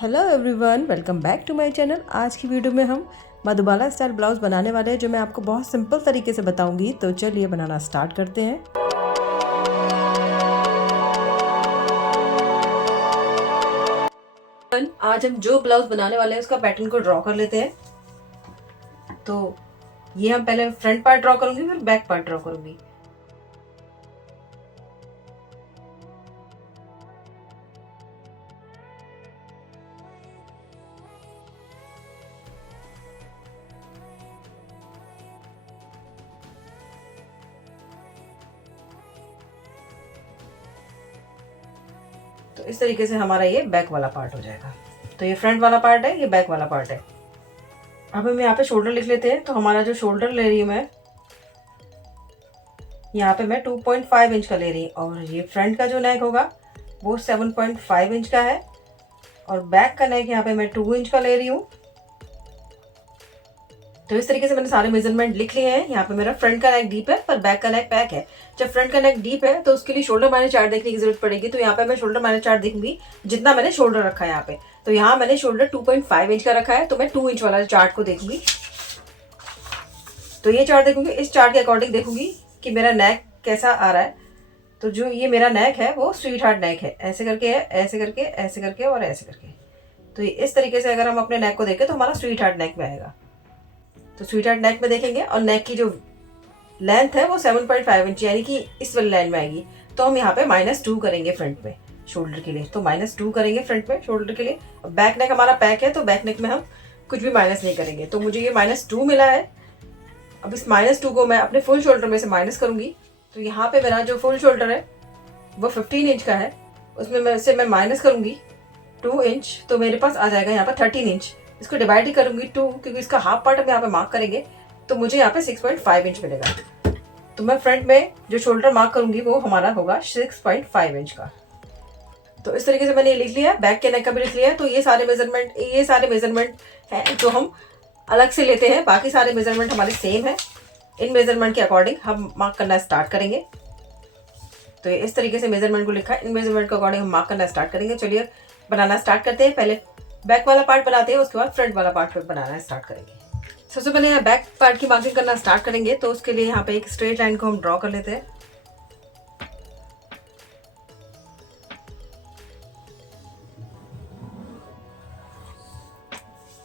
Hello everyone, welcome back to my channel. आज की video में हम मधुबाला स्टाइल ब्लाउज़ बनाने वाले हैं, जो मैं आपको बहुत सिंपल तरीके से बताऊंगी। तो चलिए बनाना स्टार्ट करते हैं। आज हम जो ब्लाउज़ बनाने वाले हैं उसका पैटर्न को ड्रॉ कर लेते हैं। तो ये हम पहले फ्रंट पार्ट ड्रॉ करूंगी, फिर बैक पार्ट ड्रॉ करूंगी। तो इस तरीके से हमारा ये बैक वाला पार्ट हो जाएगा। तो ये फ्रंट वाला पार्ट है, ये बैक वाला पार्ट है। अब हम यहाँ पे शोल्डर लिख लेते हैं। तो हमारा जो शोल्डर ले रही हूँ मैं, यहाँ पे मैं 2.5 इंच का ले रही हूँ, और ये फ्रंट का जो नेक होगा वो 7.5 इंच का है, और बैक का नेक यहाँ पे मैं 2 इंच का ले रही हूँ। तो इस तरीके से मैंने सारे मेजरमेंट लिख लिए हैं। यहाँ पे मेरा फ्रंट का नेक डीप है पर बैक का नेक पैक है। जब फ्रंट का नेक डीप है तो उसके लिए शोल्डर माइनस चार्ट देखने की जरूरत पड़ेगी। तो यहाँ पे मैं शोल्डर माइनस चार्ट देखूंगी जितना मैंने शोल्डर रखा है यहाँ पे। तो यहाँ मैंने शोल्डर 2.5 इंच का रखा है, तो मैं 2 इंच वाला चार्ट को देखूंगी। तो ये चार्ट देखूंगी, इस चार्ट के अकॉर्डिंग देखूंगी कि मेरा नेक कैसा आ रहा है। तो जो ये मेरा नेक है वो स्वीट हार्ट नेक है, ऐसे करके है, ऐसे करके, ऐसे करके और ऐसे करके। तो इस तरीके से अगर हम अपने नेक को देखें तो हमारा स्वीट हार्ट नेक में आएगा। तो स्वीट हार्ट नेक में देखेंगे, और नेक की जो लेंथ है वो 7.5 इंच यानी कि इस वाली लाइन में आएगी। तो हम यहाँ पे -2 करेंगे फ्रंट में शोल्डर के लिए। तो -2 करेंगे फ्रंट में शोल्डर के लिए। बैक नेक हमारा पैक है, तो बैक नेक में हम कुछ भी माइनस नहीं करेंगे। तो मुझे ये -2 मिला है। अब इस -2 को मैं अपने फुल शोल्डर में से माइनस करूंगी। तो यहाँ पे मेरा जो फुल शोल्डर है वो 15 इंच का है, उसमें से मैं माइनस करूंगी 2 इंच। तो मेरे पास आ जाएगा यहाँ पर 13 इंच। इसको डिवाइड ही करूंगी 2, क्योंकि इसका हाफ पार्ट हम यहाँ पे मार्क करेंगे। तो मुझे यहाँ पे 6.5 इंच मिलेगा। तो मैं फ्रंट में जो शोल्डर मार्क करूंगी वो हमारा होगा 6.5 इंच का। तो इस तरीके से मैंने ये लिख लिया। बैक के नेक का भी लिख लिया। तो ये सारे मेजरमेंट हैं जो हम अलग से लेते हैं, बाकी सारे मेजरमेंट हमारे सेम है। इन मेजरमेंट के अकॉर्डिंग हम मार्क करना स्टार्ट करेंगे। तो इस तरीके से मेजरमेंट को लिखा है, इन मेजरमेंट के अकॉर्डिंग हम मार्क करना स्टार्ट करेंगे। चलिए बनाना स्टार्ट करते हैं। पहले बैक वाला पार्ट बनाते हैं, उसके बाद फ्रंट वाला पार्ट बनाना स्टार्ट करेंगे। सबसे पहले यहाँ बैक पार्ट की मार्किंग करना स्टार्ट करेंगे। तो उसके लिए यहाँ पे एक स्ट्रेट लाइन को हम ड्रॉ कर लेते हैं।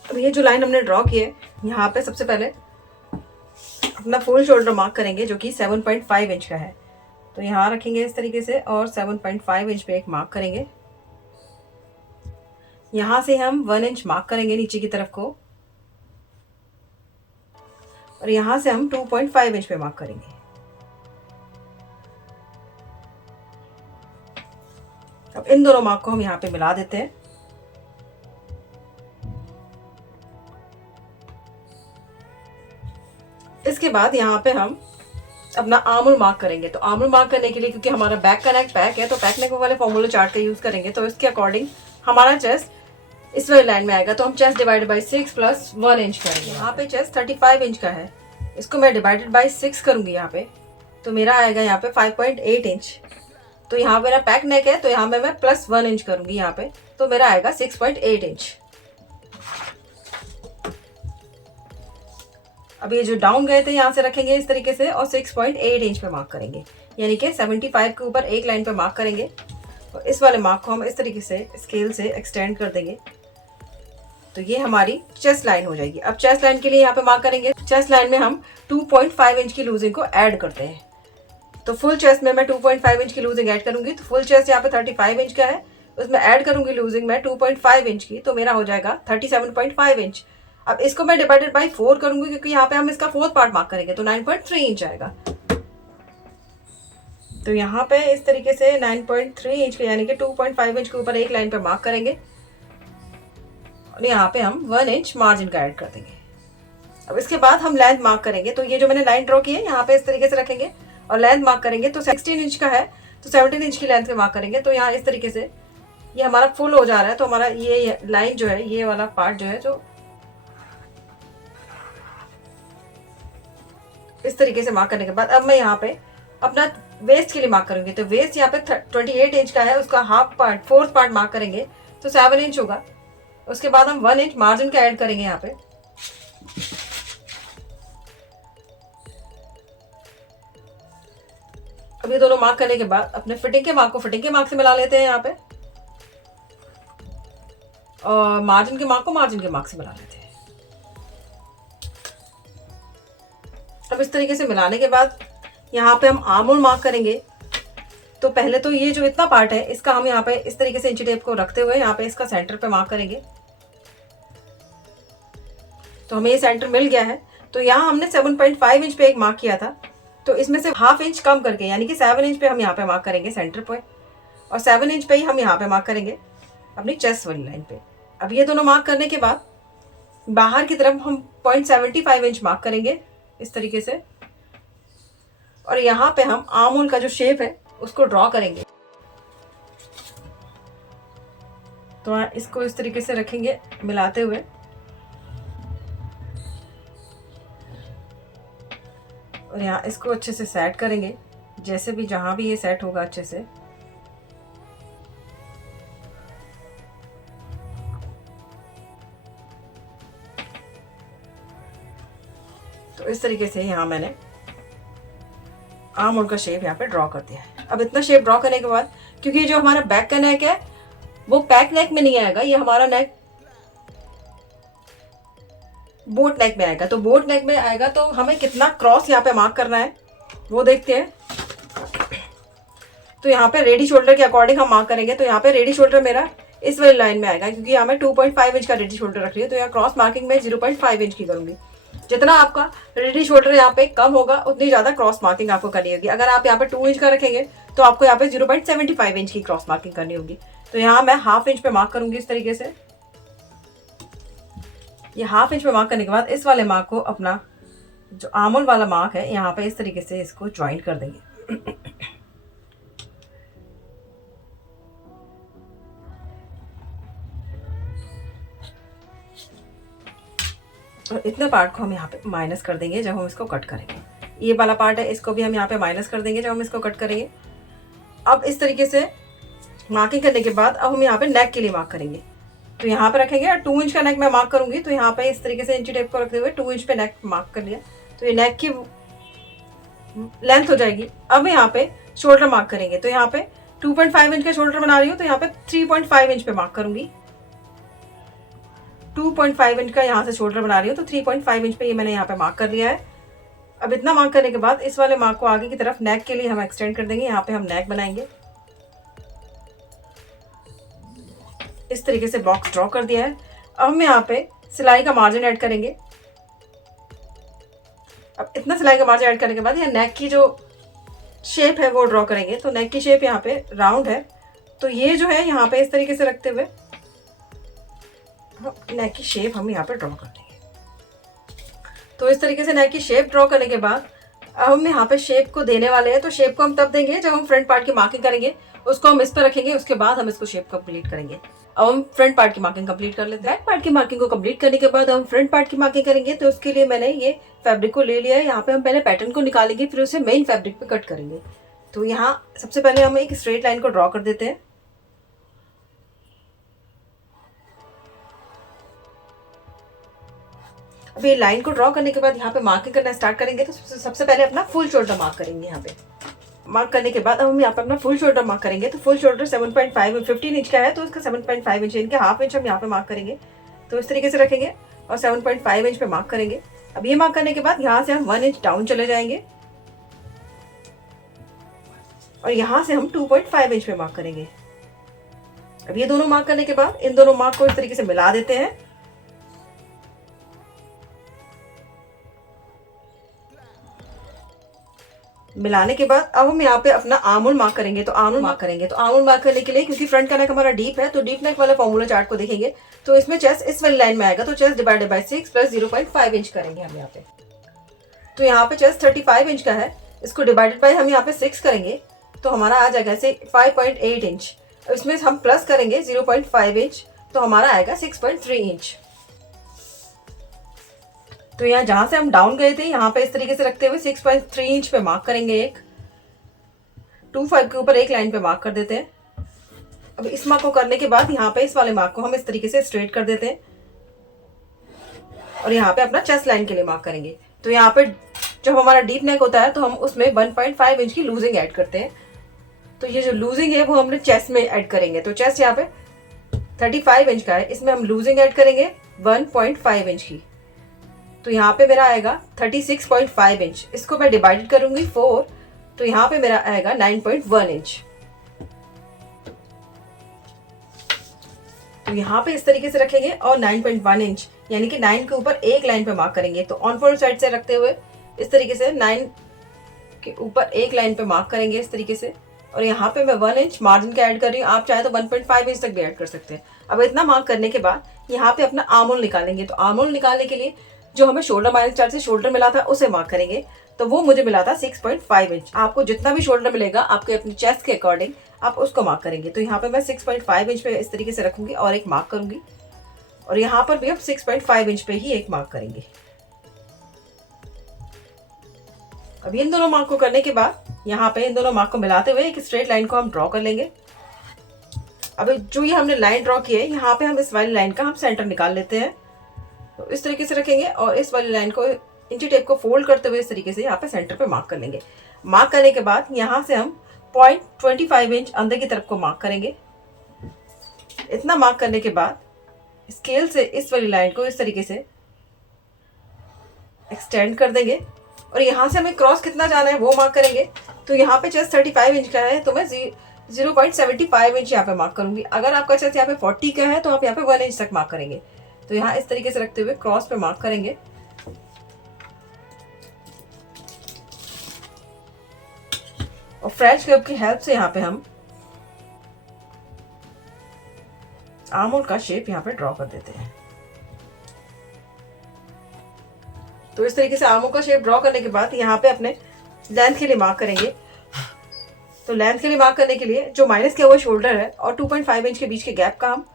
अब ये जो लाइन हमने ड्रॉ की है, यहाँ पे सबसे पहले अपना फुल शोल्डर मार्क करेंगे जो कि 7.5 इंच का है। तो यहाँ रखेंगे इस तरीके से, और 7.5 इंच पे एक मार्क करेंगे। यहाँ से हम 1 इंच मार्क करेंगे नीचे की तरफ को, और यहाँ से हम 2.5 इंच पे मार्क करेंगे। अब इन दोनों मार्क को हम यहाँ पे मिला देते हैं। इसके बाद यहाँ पे हम अपना आर्म मार्क करेंगे। तो आर्म मार्क करने के लिए, क्योंकि हमारा बैक का नेक पैक है, तो बैक नेक वाले फॉर्मूला चार्ट का यूज करेंगे। तो इसके अकॉर्डिंग हमारा चेस्ट इस वाली लाइन में आएगा। तो हम chest divided by 6 plus 1 inch करेंगे। यहाँ पे चेस्ट 35 इंच का है, इसको मैं डिवाइडेड बाई 6 करूंगी यहाँ पे। तो मेरा आएगा यहाँ पे 5.8 इंच। तो यहाँ मेरा पैक नेक है, तो यहाँ पे मैं प्लस 1 इंच करूंगी यहाँ पे। तो मेरा आएगा 6.8 इंच। अब ये जो डाउन गए थे यहाँ से रखेंगे इस तरीके से, और 6.8 इंच पे मार्क करेंगे, यानी कि 75 के ऊपर एक लाइन पे मार्क करेंगे। और इस वाले मार्क को हम इस तरीके से स्केल से एक्सटेंड कर देंगे। तो ये हमारी चेस्ट लाइन हो जाएगी। अब चेस्ट लाइन के लिए यहाँ पे मार्क करेंगे। चेस्ट लाइन में हम 2.5 इंच की लूजिंग को ऐड करते हैं। तो फुल चेस्ट में मैं 2.5 इंच की लूजिंग ऐड करूंगी। तो फुल चेस्ट यहाँ पे 35 इंच का है, उसमें ऐड करूंगी लूजिंग में 2.5 इंच की। तो मेरा हो जाएगा 37.5 इंच। अब इसको मैं डिवाइडेड बाई 4 करूंगी, क्योंकि यहाँ पे हम इसका 4th पार्ट मार्क करेंगे। तो 9.3 इंच आएगा। तो यहाँ पे इस तरीके से 9.3 इंच के, यानी कि 2.5 इंच के ऊपर एक लाइन पे मार्क करेंगे, और यहाँ पे हम 1 इंच मार्जिन का ऐड कर देंगे। अब इसके बाद हम लेंथ मार्क करेंगे। तो ये जो मैंने लाइन ड्रॉ की है यहाँ पे इस तरीके से रखेंगे और लेंथ मार्क करेंगे। तो 16 इंच का है, तो 17 इंच की लेंथ पे मार्क करेंगे। तो यहाँ इस तरीके से ये हमारा फुल हो जा रहा है। तो हमारा ये लाइन जो है, ये वाला पार्ट जो है, जो इस तरीके से मार्क करने के बाद अब मैं यहाँ पे अपना वेस्ट के लिए मार्क करूंगी। तो वेस्ट यहाँ पे 28 इंच का है, उसका half part 4th part mark करेंगे। तो 7 इंच होगा। उसके बाद हम 1 इंच मार्जिन का ऐड करेंगे यहाँ पे। अब ये दोनों मार्क करने के बाद अपने फिटिंग के मार्क को फिटिंग के मार्क से मिला लेते हैं यहाँ पे, और मार्जिन के मार्क को मार्जिन के मार्क से मिला लेते हैं। अब इस तरीके से मिलाने के बाद यहाँ पे हम आर्म होल मार्क करेंगे। तो पहले तो ये जो इतना पार्ट है इसका हम यहाँ पे इस तरीके से इंची टेप को रखते हुए यहाँ पे इसका सेंटर पे मार्क करेंगे। तो हमें ये सेंटर मिल गया है। तो यहाँ हमने 7.5 इंच पे एक मार्क किया था, तो इसमें से ½ इंच कम करके यानी कि 7 इंच पे हम यहाँ पे मार्क करेंगे सेंटर पे, और 7 इंच पे ही हम यहाँ पे मार्क करेंगे अपनी चेस्ट वाली लाइन पे। अब ये दोनों मार्क करने के बाद बाहर की तरफ हम 0.75 इंच मार्क करेंगे इस तरीके से, और यहाँ पे हम आर्म होल का जो शेप है उसको ड्रॉ करेंगे। तो इसको इस तरीके से रखेंगे मिलाते हुए, और यहाँ इसको अच्छे से सेट करेंगे, जैसे भी जहां भी ये सेट होगा अच्छे से। तो इस तरीके से यहाँ मैंने आर्म होल का शेप यहाँ पे ड्रॉ कर दिया है। अब इतना शेप ड्रॉ करने के बाद, क्योंकि जो हमारा बैक का नेक है वो पैक नेक में नहीं आएगा, ये हमारा नेक बोट नेक में आएगा। तो बोट नेक में आएगा तो हमें कितना क्रॉस यहाँ पे मार्क करना है वो देखते हैं। तो यहाँ पे रेडी शोल्डर के अकॉर्डिंग हम मार्क करेंगे। तो यहाँ पे रेडी शोल्डर मेरा इस वाली लाइन में आएगा, क्योंकि यहाँ मैं 2.5 इंच का रेडी शोल्डर रख रही हूँ। तो यहाँ क्रॉस मार्किंग में 0.5 इंच की करूंगी। जितना आपका रेडी शोल्डर यहाँ पे कम होगा उतनी ज्यादा क्रॉस मार्किंग आपको करनी होगी। अगर आप यहाँ पे 2 इंच का रखेंगे तो आपको यहाँ पे 0.75 इंच की क्रॉस मार्किंग करनी होगी। तो यहाँ मैं ½ इंच पे मार्क करूंगी इस तरीके से। ये ½ इंच पे मार्क करने के बाद इस वाले मार्क को अपना जो आर्म होल वाला मार्क है यहाँ पे इस तरीके से इसको ज्वाइन कर देंगे। और इतने पार्ट को हम यहाँ पे माइनस कर देंगे जब हम इसको कट करेंगे। ये वाला पार्ट है इसको भी हम यहाँ पे माइनस कर देंगे जब हम इसको कट करेंगे। अब इस तरीके से मार्किंग करने के बाद अब हम यहाँ पे नेक के लिए मार्क करेंगे। तो यहाँ पे रखेंगे और 2 इंच का नेक मैं मार्क करूंगी। तो यहाँ पे इस तरीके से इंची टेप को रखते हुए 2 इंच पे नेक मार्क कर लिया। तो ये नेक की लेंथ हो जाएगी। अब यहाँ पे शोल्डर मार्क करेंगे। तो यहाँ पे 2.5 इंच का शोल्डर बना रही हूँ, तो यहाँ पे 3.5 इंच पे मार्क करूंगी। 2.5 इंच का यहाँ से शोल्डर बना रही हूँ, तो 3.5 इंच पे ये मैंने यहाँ पे मार्क कर लिया है। अब इतना मार्क करने के बाद इस वाले मार्क को आगे की तरफ नेक के लिए हम एक्सटेंड कर देंगे। यहाँ पे हम नेक बनाएंगे। इस तरीके से बॉक्स ड्रॉ कर दिया है। अब हम यहाँ पे सिलाई का मार्जिन ऐड करेंगे। अब इतना सिलाई का मार्जिन ऐड करने के बाद यहाँ नेक की जो शेप है वो ड्रॉ करेंगे। तो नेक की शेप यहाँ पे राउंड है, तो ये जो है यहाँ पे इस तरीके से रखते हुए नेक की शेप हम यहाँ पे ड्रॉ कर देंगे। तो इस तरीके से नेक की शेप ड्रॉ करने के बाद अब हम यहाँ पे शेप को देने वाले हैं। तो शेप को हम तब देंगे जब हम फ्रंट पार्ट की मार्किंग करेंगे, उसको हम इस पर रखेंगे, उसके बाद हम इसको शेप कंप्लीट करेंगे। अब हम फ्रंट पार्ट की मार्किंग कंप्लीट कर लेते हैं। बैक पार्ट की मार्किंग को कंप्लीट करने के बाद हम फ्रंट पार्ट की मार्किंग करेंगे। तो उसके लिए मैंने ये फैब्रिक को ले लिया है। यहाँ पे हम पहले पैटर्न को निकालेंगे, फिर उसे मेन फैब्रिक पे कट करेंगे। तो यहाँ सबसे पहले हम एक स्ट्रेट लाइन को ड्रॉ कर देते हैं। अब ये लाइन को ड्रॉ करने के बाद यहाँ पे मार्किंग करना स्टार्ट करेंगे। तो सबसे पहले अपना फुल शोल्डर मार्क करेंगे। यहाँ पे मार्क करने के बाद अब हम यहाँ पे अपना फुल शोल्डर मार्क करेंगे। तो फुल शोल्डर 15 इंच का है, तो इसका 7.5 इंच इनके ½ इंच हम यहाँ पे मार्क करेंगे। तो इस तरीके से रखेंगे और 7.5 इंच पे मार्क करेंगे। अब ये मार्क करने के बाद यहाँ से हम 1 इंच डाउन चले जाएंगे और यहाँ से हम 2.5 इंच पे मार्क करेंगे। अब ये दोनों मार्क करने के बाद इन दोनों मार्क को इस तरीके से मिला देते हैं। मिलाने के बाद अब हम यहाँ पे अपना आर्म होल मार्क करेंगे। तो आर्म होल मार्क करने के लिए, क्योंकि फ्रंट का नेक हमारा डीप है, तो डीप नेक वाला फॉर्मूला चार्ट को देखेंगे तो इसमें चेस्ट इस वाली लाइन में आएगा। तो chest divided by 6 plus 0.5 inch करेंगे हम यहाँ पे। तो यहाँ पे चेस्ट 35 इंच का है, इसको डिवाइडेड बाय हम यहाँ पे 6 करेंगे तो हमारा आ जाएगा 5.8 इंच। इसमें हम प्लस करेंगे 0.5 इंच तो हमारा आएगा 6.3 इंच। तो यहाँ जहां से हम डाउन गए थे यहाँ पे इस तरीके से रखते हुए 6.3 इंच पे मार्क करेंगे। एक 2.5 के ऊपर एक लाइन पे मार्क कर देते हैं। अब इस मार्क को करने के बाद यहाँ पे इस वाले मार्क को हम इस तरीके से स्ट्रेट कर देते हैं और यहाँ पे अपना चेस्ट लाइन के लिए मार्क करेंगे। तो यहाँ पे जब हमारा डीप नेक होता है तो हम उसमें 1.5 इंच की लूजिंग ऐड करते हैं। तो ये जो लूजिंग है वो हमने चेस्ट में ऐड करेंगे। तो चेस्ट यहाँ पे 35 इंच का है, इसमें हम लूजिंग ऐड करेंगे 1.5 इंच की। तो यहाँ पे मेरा आएगा 36.5 इंच। इसको मैं डिवाइडेड करूंगी 4, तो यहाँ पे मेरा आएगा 9.1 इंच। तो यहाँ पे इस तरीके से रखेंगे और 9.1 इंच यानी कि 9 के ऊपर एक लाइन पे मार्क करेंगे। तो ऑन फोल्ड साइड से रखते हुए इस तरीके से 9 के ऊपर एक लाइन पे मार्क करेंगे इस तरीके से। और यहाँ पे मैं 1 इंच मार्जिन का ऐड कर रही हूँ, आप चाहे तो 1.5 इंच तक भी ऐड कर सकते हैं। अब इतना मार्क करने के बाद यहाँ पे अपना आर्म होल निकालेंगे। तो आर्म होल निकालने के लिए जो हमें शोल्डर -4 से शोल्डर मिला था उसे मार्क करेंगे। तो वो मुझे मिला था 6.5 इंच। आपको जितना भी शोल्डर मिलेगा आपके अपने चेस्ट के अकॉर्डिंग आप उसको मार्क करेंगे। तो यहाँ पे मैं 6.5 इंच पे इस तरीके से रखूंगी और एक मार्क करूंगी और यहाँ पर भी अब 6.5 इंच पे ही एक मार्क करेंगे। अब इन दोनों मार्क को करने के बाद यहाँ पे इन दोनों मार्क को मिलाते हुए एक स्ट्रेट लाइन को हम ड्रॉ कर लेंगे। अब जो ये हमने लाइन ड्रॉ की है यहाँ पे हम इस वाली लाइन का हम सेंटर निकाल लेते हैं। तो इस तरीके से रखेंगे और इस वाली लाइन को इंची टेप को फोल्ड करते हुए इस तरीके से यहाँ पे सेंटर पे मार्क कर लेंगे। मार्क करने के बाद यहाँ से हम 0.25 इंच अंदर की तरफ को मार्क करेंगे। इतना मार्क करने के बाद स्केल से इस वाली लाइन को इस तरीके से एक्सटेंड कर देंगे और यहाँ से हमें क्रॉस कितना जाना है वो मार्क करेंगे। तो यहाँ पे चेस्ट 35 इंच का है तो मैं 0.75 इंच यहाँ पे मार्क करूंगी। अगर आपका चेस्ट यहाँ पे 40 का है तो आप यहाँ पे 1 इंच तक मार्क करेंगे। तो यहाँ इस तरीके से रखते हुए क्रॉस पे मार्क करेंगे और फ्रेंच कर्व की हेल्प से यहाँ पे हम आर्म होल का शेप यहाँ पे ड्रॉ कर देते हैं। तो इस तरीके से आर्म होल का शेप ड्रॉ करने के बाद यहाँ पे अपने लेंथ के लिए मार्क करेंगे। तो लेंथ के लिए मार्क करने के लिए जो माइनस किया हुआ शोल्डर है और 2.5 इंच के बीच के गैप का हम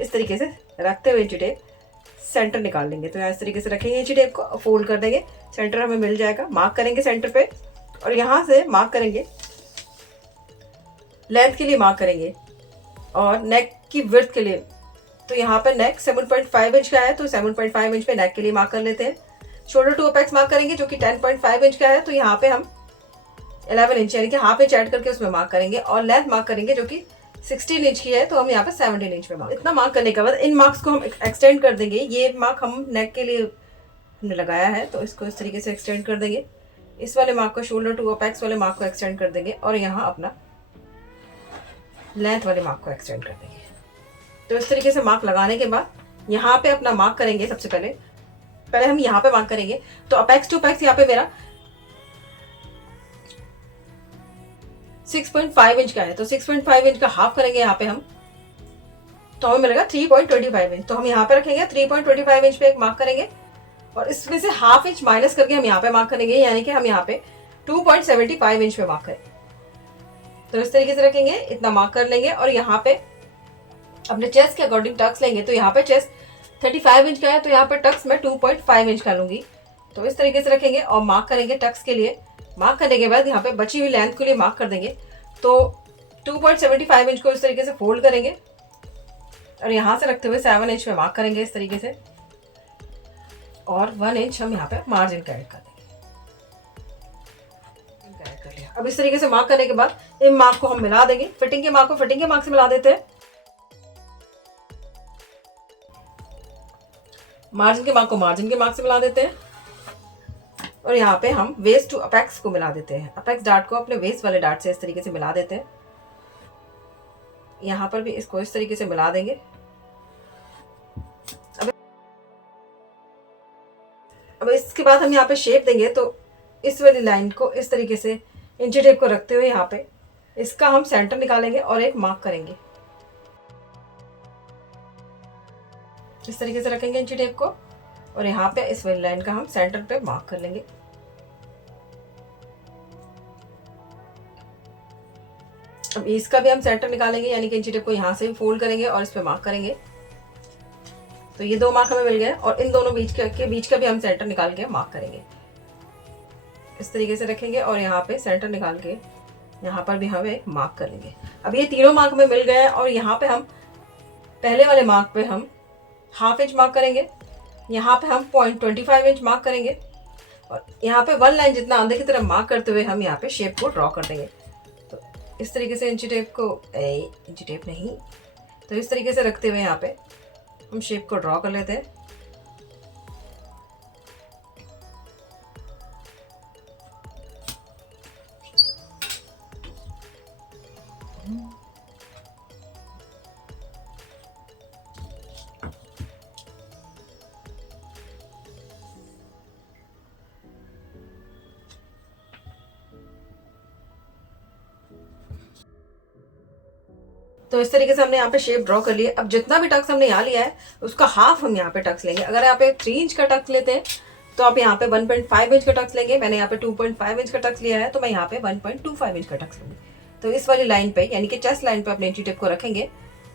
इस तरीके से रखते हुए इंची टेप सेंटर निकाल लेंगे। तो यहाँ इस तरीके से रखेंगे इंची टेप को, फोल्ड कर देंगे, सेंटर हमें मिल जाएगा। मार्क करेंगे सेंटर पे और यहाँ से मार्क करेंगे लेंथ के लिए मार्क करेंगे और नेक की विड्थ के लिए। तो यहाँ पे नेक 7.5 इंच का है तो 7.5 इंच पे नेक के लिए मार्क कर लेते हैं। शोल्डर टू अपेक्स मार्क करेंगे जो कि 10.5 इंच का है तो यहाँ पे हम 11 इंच यानी कि हाफ इंच ऐड करके उसमें मार्क करेंगे और लेंथ मार्क करेंगे जो कि 16 इंच की है तो हम यहाँ पे 17 इंच पे मार्क। इतना मार्क करने के बाद इन मार्क्स को हम एक्सटेंड कर देंगे। ये मार्क हम नेक के लिए हमने लगाया है तो इसको इस तरीके से एक्सटेंड कर देंगे। इस वाले मार्क को शोल्डर टू अपेक्स वाले मार्क को एक्सटेंड कर देंगे और यहाँ अपना लेंथ वाले मार्क को एक्सटेंड कर देंगे। तो इस तरीके से मार्क लगाने के बाद यहाँ पे अपना मार्क करेंगे। सबसे पहले हम यहाँ पे मार्क करेंगे। तो अपेक्स टू अपेक्स यहाँ पे मेरा 6.5 इंच का है तो 6.5 इंच का हाफ करेंगे यहाँ पे हम, तो हमें मिलेगा 3.25 इंच। तो हम यहाँ पे रखेंगे 3.25 इंच पे एक मार्क करेंगे और इसमें से हाफ इंच माइनस करके हम यहाँ पे मार्क करेंगे यानी कि हम यहाँ पे 2.75 इंच पे मार्क करेंगे। तो इस तरीके से रखेंगे, इतना मार्क कर लेंगे और यहाँ पे अपने चेस्ट के अकॉर्डिंग टक्स लेंगे। तो यहाँ पे चेस्ट 35 इंच का है तो यहाँ पे टक्स मैं 2.5 इंच का लूंगी। तो इस तरीके से रखेंगे और मार्क करेंगे टक्स के लिए। मार्क करने के बाद यहाँ पे बची हुई लेंथ के लिए मार्क कर देंगे। तो 2.75 इंच को इस तरीके से फोल्ड करेंगे और यहाँ से रखते हुए 7 इंच पे मार्क करेंगे इस तरीके से और 1 इंच हम यहाँ पे मार्जिन का ऐड कर देंगे। अब इस तरीके से मार्क करने के बाद इन मार्क को हम मिला देंगे। फिटिंग के मार्क को फिटिंग के मार्क से मिला देते हैं, मार्जिन के मार्क को मार्जिन के मार्क से मिला देते हैं और यहाँ पे हम वेस्ट टू अपेक्स को मिला देते हैं। अपेक्स डार्ट को अपने वेस्ट वाले डार्ट से इस तरीके से मिला देते हैं। यहाँ पर भी इसको इस तरीके से मिला देंगे। अब इसके बाद हम यहाँ पे शेप देंगे। तो इस वाली लाइन को इस तरीके से इंची टेप को रखते हुए यहाँ पे इसका हम सेंटर निकालेंगे और एक मार्क करेंगे। इस तरीके से रखेंगे इंची टेप को और यहाँ पे इस वाली लाइन का हम सेंटर पे मार्क कर लेंगे। अब इसका भी हम सेंटर निकालेंगे यानी कि इंची टेप को यहाँ से भी फोल्ड करेंगे और इस पे मार्क करेंगे। तो ये 2 मार्क हमें मिल गए और इन दोनों बीच का भी हम सेंटर निकाल के मार्क करेंगे। इस तरीके से रखेंगे और यहाँ पे सेंटर निकाल के यहाँ पर भी हम एक मार्क कर लेंगे। अब ये तीनों मार्क में मिल गए हैं और यहाँ पे हम पहले वाले मार्क पे हम 1/2 इंच मार्क करेंगे, यहाँ पे हम 0.25 इंच मार्क करेंगे और यहाँ पे 1 लाइन जितना अंदर की तरफ मार्क करते हुए हम यहाँ पे शेप को ड्रॉ कर देंगे। तो इस तरीके से इंची टेप को इंची टेप नहीं, तो इस तरीके से रखते हुए यहाँ पे हम शेप को ड्रॉ कर लेते हैं। तो इस तरीके से हमने यहाँ पे शेप ड्रॉ कर लिया। अब जितना भी टक्स हमने यहाँ लिया है उसका हाफ हम यहाँ पे टक्स लेंगे। अगर आप 3 इंच का टक्स लेते हैं तो आप यहाँ पे 1.5 इंच का टक्स लेंगे। मैंने यहाँ पे 2.5 इंच का टक्स लिया है तो मैं यहाँ पे 1.25 इंच का टक्स लूँगी। तो इस वाली लाइन पे यानी कि चेस्ट लाइन पे अपने इंची टेप को रखेंगे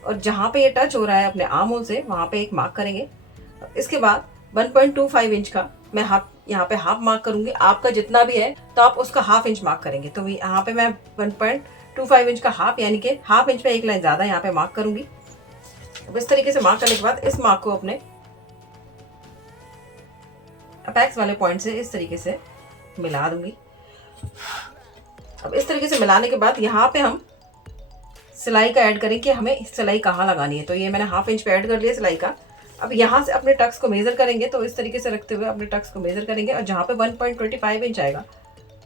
और जहाँ पे ये टच हो रहा है अपने आर्म होल से वहाँ पे एक मार्क करेंगे। इसके बाद 1.25 इंच का मैं यहाँ पे हाफ मार्क करूंगी। आपका जितना भी है तो आप उसका 1/2 इंच मार्क करेंगे। तो यहाँ पे मैं 1.25 इंच का हाफ यानी कि 1/2 इंच पे एक लाइन ज्यादा यहाँ पे मार्क करूंगी। अब इस तरीके से मार्क करने के बाद इस मार्क को अपने अपेक्स वाले पॉइंट से इस तरीके से मिला दूंगी। अब इस तरीके से मिलाने के बाद यहाँ पे हम सिलाई का ऐड करें कि हमें सिलाई कहाँ लगानी है। तो ये मैंने 1/2 इंच पे ऐड कर लिया सिलाई का। अब यहाँ से अपने टक्स को मेजर करेंगे, तो इस तरीके से रखते हुए अपने टक्स को मेजर करेंगे और जहाँ पे 1.25 इंच आएगा,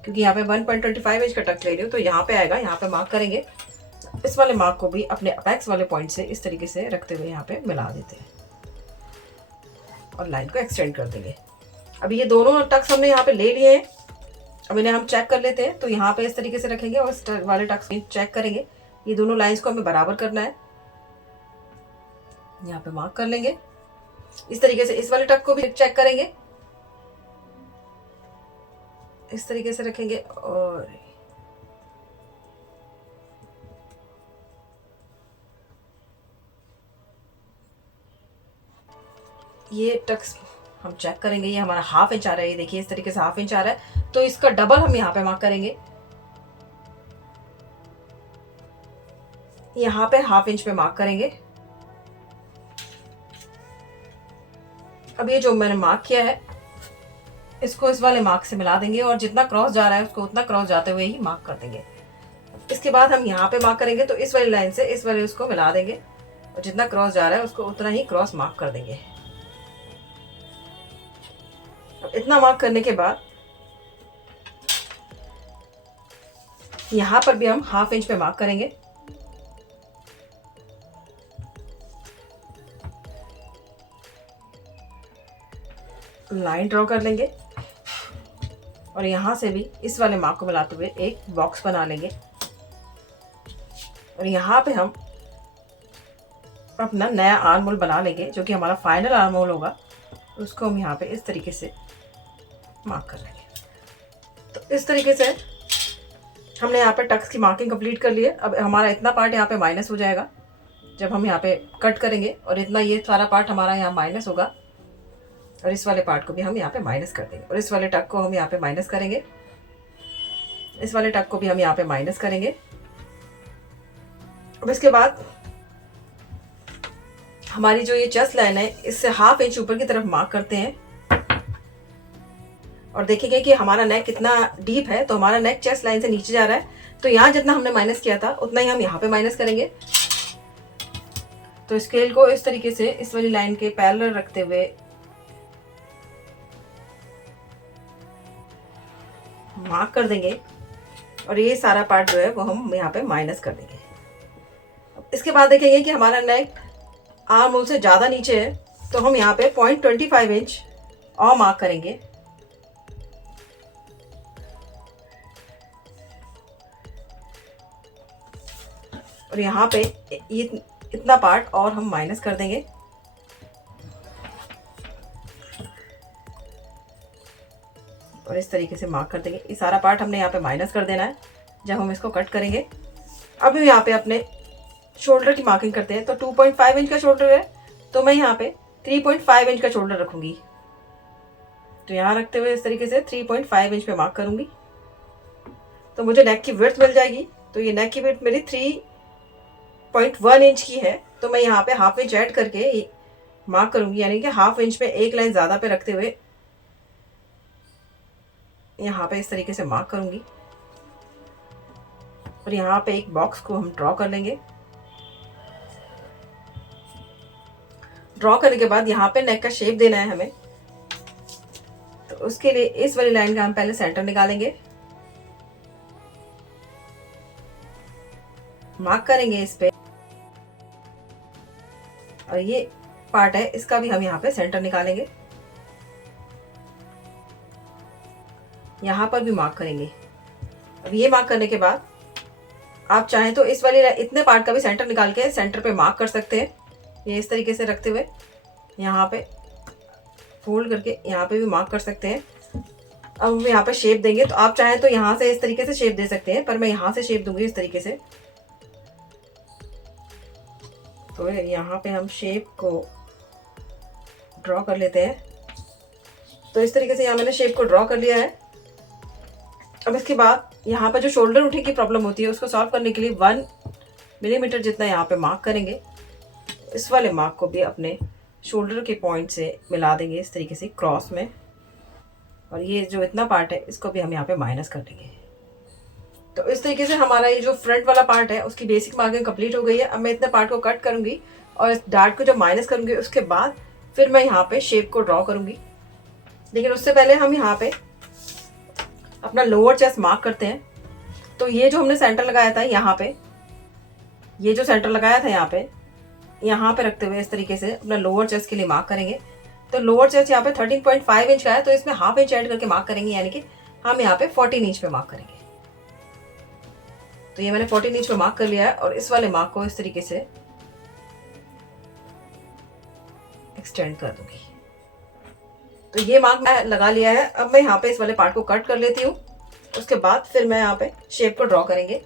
क्योंकि यहाँ पे 1.25 इंच का टक्स ले रही हूँ तो यहाँ पे आएगा, यहाँ पे मार्क करेंगे। इस वाले मार्क को भी अपने अपेक्स वाले पॉइंट से इस तरीके से रखते हुए यहाँ पे मिला देते हैं और लाइन को एक्सटेंड कर देंगे। अब ये दोनों टक्स हमने यहाँ पे ले लिए हैं। अब इन्हें हम चेक कर लेते हैं। तो यहाँ पे इस तरीके से रखेंगे और इस वाले टक्स चेक करेंगे। ये दोनों लाइंस को हमें बराबर करना है। यहाँ पे मार्क कर लेंगे। इस तरीके से इस वाले टक को भी चेक करेंगे, इस तरीके से रखेंगे और ये टक्स हम चेक करेंगे। ये हमारा 1/2 इंच आ रहा है, ये देखिए इस तरीके से 1/2 इंच आ रहा है। तो इसका डबल हम यहाँ पे मार्क करेंगे। यहाँ पे 1/2 इंच पे मार्क करेंगे। अब ये जो मैंने मार्क किया है इसको इस वाले मार्क से मिला देंगे और जितना क्रॉस जा रहा है उसको उतना क्रॉस जाते हुए ही मार्क कर देंगे। इसके बाद हम यहाँ पे मार्क करेंगे तो इस वाली लाइन से इस वाले उसको मिला देंगे और जितना क्रॉस जा रहा है उसको उतना ही क्रॉस मार्क कर देंगे। अब इतना मार्क करने के बाद यहाँ पर भी हम 1/2 इंच पे मार्क करेंगे। लाइन ड्रॉ कर लेंगे और यहाँ से भी इस वाले मार्क को मिलाते हुए एक बॉक्स बना लेंगे और यहाँ पे हम अपना नया आर्म होल बना लेंगे जो कि हमारा फाइनल आर्म होल होगा। उसको हम यहाँ पे इस तरीके से मार्क कर लेंगे। तो इस तरीके से हमने यहाँ पे टक्स की मार्किंग कंप्लीट कर ली है। अब हमारा इतना पार्ट यहाँ पे माइनस हो जाएगा जब हम यहाँ पे कट करेंगे और इतना ये सारा पार्ट हमारा यहाँ माइनस होगा और इस वाले पार्ट को भी हम यहाँ पे माइनस कर देंगे और इस वाले टक को हम यहाँ पे माइनस करेंगे, इस वाले टक को भी हम यहाँ पे माइनस करेंगे। अब इसके बाद हमारी जो ये चेस्ट लाइन है इससे 1/2 इंच ऊपर की तरफ मार्क करते हैं और देखेंगे कि हमारा नेक कितना डीप है। तो हमारा नेक चेस्ट लाइन से नीचे जा रहा है, तो यहाँ जितना हमने माइनस किया था उतना ही हम यहाँ पे माइनस करेंगे। तो स्केल को इस तरीके से इस वाली लाइन के पैरेलल रखते हुए मार्क कर देंगे और ये सारा पार्ट जो है वो हम यहाँ पे माइनस कर देंगे। इसके बाद देखेंगे कि हमारा नेक आर्म होल से ज़्यादा नीचे है तो हम यहाँ पे 0.25 इंच और मार्क करेंगे। और यहाँ पे ये इतना पार्ट और हम माइनस कर देंगे। और इस तरीके से मार्क कर देंगे। ये सारा पार्ट हमने यहाँ पे माइनस कर देना है जब हम इसको कट करेंगे। अब हम यहाँ पे अपने शोल्डर की मार्किंग करते हैं। तो 2.5 इंच का शोल्डर है तो मैं यहाँ पे 3.5 इंच का शोल्डर रखूँगी। तो यहाँ रखते हुए इस तरीके से 3.5 इंच पे मार्क करूँगी तो मुझे नेक की विड्थ मिल जाएगी तो ये नेक की विड्थ मेरी 3.1 इंच की है। तो मैं यहाँ पे हाफ इंच ऐड करके मार्क करूँगी, यानी कि हाफ इंच में एक लाइन ज़्यादा पे रखते हुए यहाँ पे इस तरीके से मार्क करूँगी। और यहाँ पे एक बॉक्स को हम ड्रॉ कर लेंगे। ड्रॉ करने के बाद यहाँ पे नेक का शेप देना है हमें, तो उसके लिए इस वाली लाइन का हम पहले सेंटर निकालेंगे, मार्क करेंगे इस पे, और ये पार्ट है इसका भी हम यहाँ पे सेंटर निकालेंगे, यहाँ पर भी मार्क करेंगे। अब ये मार्क करने के बाद आप चाहें तो इस वाली इतने पार्ट का भी सेंटर निकाल के सेंटर पे मार्क कर सकते हैं। ये इस तरीके से रखते हुए यहाँ पे फोल्ड करके यहाँ पे भी मार्क कर सकते हैं। अब हम यहाँ पे शेप देंगे, तो आप चाहें तो यहाँ से इस तरीके से शेप दे सकते हैं, पर मैं यहाँ से शेप दूंगी इस तरीके से। तो यहाँ पे हम शेप को ड्रॉ कर लेते हैं। तो इस तरीके से यहाँ मैंने शेप को ड्रॉ कर लिया है। अब इसके बाद यहाँ पर जो शोल्डर उठे की प्रॉब्लम होती है उसको सॉल्व करने के लिए 1 मिलीमीटर जितना यहाँ पे मार्क करेंगे। इस वाले मार्क को भी अपने शोल्डर के पॉइंट से मिला देंगे इस तरीके से क्रॉस में, और ये जो इतना पार्ट है इसको भी हम यहाँ पे माइनस कर देंगे। तो इस तरीके से हमारा ये जो फ्रंट वाला पार्ट है उसकी बेसिक मार्किंग कंप्लीट हो गई है। अब मैं इतने पार्ट को कट करूँगी और इस डार्ट को जब माइनस करूँगी उसके बाद फिर मैं यहाँ पे शेप को ड्रॉ करूँगी। लेकिन उससे पहले हम यहाँ पे अपना लोअर चेस्ट मार्क करते हैं। तो ये जो हमने सेंटर लगाया था यहाँ पे, ये जो सेंटर लगाया था यहाँ पे रखते हुए इस तरीके से अपना लोअर चेस्ट के लिए मार्क करेंगे। तो लोअर चेस्ट यहाँ पे 13.5 इंच का है, तो इसमें हाफ इंच ऐड करके मार्क करेंगे, यानी कि हम यहाँ पे 14 इंच पे मार्क करेंगे। तो ये मैंने 14 इंच पे मार्क कर लिया है और इस वाले मार्क को इस तरीके से एक्सटेंड कर दूंगी। तो ये मार्क मैं लगा लिया है। अब मैं यहाँ पे इस वाले पार्ट को कट कर लेती हूँ, उसके बाद फिर मैं यहाँ पे शेप को ड्रॉ करेंगे।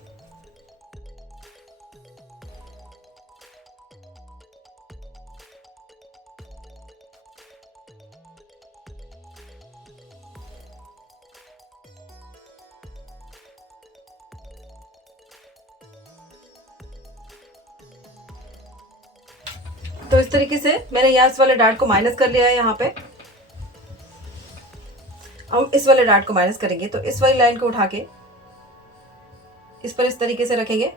तो इस तरीके से मैंने यहाँ इस वाले डार्ट को माइनस कर लिया है। यहाँ पे हम इस वाले डार्ट को माइनस करेंगे, तो इस वाली लाइन को उठा के इस पर इस तरीके से रखेंगे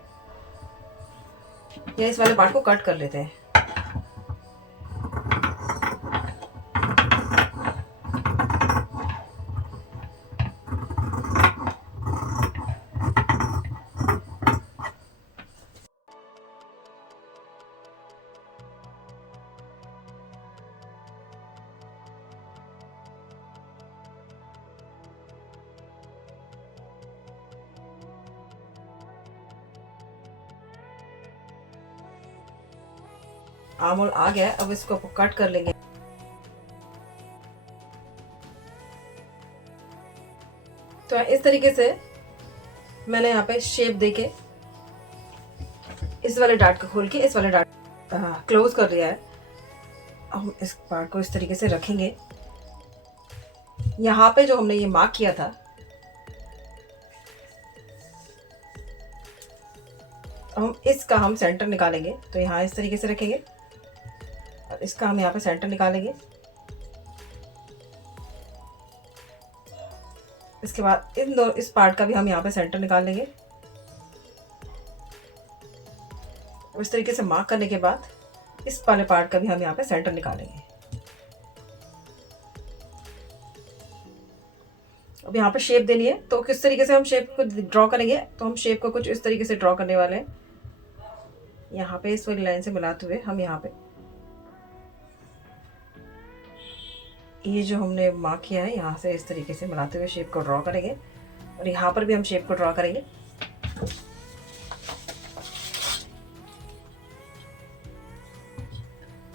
या इस वाले पार्ट को कट कर लेते हैं। आर्म होल आ गया है, अब इसको कट कर लेंगे। तो इस तरीके से मैंने यहाँ पे शेप देके इस वाले डार्ट को खोल के इस वाले डार्ट क्लोज कर दिया है। अब हम इस पार्ट को इस तरीके से रखेंगे। यहाँ पे जो हमने ये मार्क किया था, हम इसका हम सेंटर निकालेंगे। तो यहाँ इस तरीके से रखेंगे और इसका हम यहाँ पे सेंटर निकालेंगे। इसके बाद इस पार्ट का भी हम यहाँ पे सेंटर निकाल लेंगे। इस तरीके से मार्क करने के बाद इस वाले पार्ट का भी हम यहाँ पे सेंटर निकालेंगे। अब यहाँ पे शेप देनी है, तो किस तरीके से हम शेप को ड्रॉ करेंगे, तो हम शेप को कुछ इस तरीके से ड्रॉ करने वाले हैं। यहाँ पे इस वाली लाइन से मिलाते हुए हम यहाँ पे ये जो हमने मार्क किया है यहाँ से इस तरीके से मिलाते हुए शेप को ड्रॉ करेंगे, और यहाँ पर भी हम शेप को ड्रॉ करेंगे।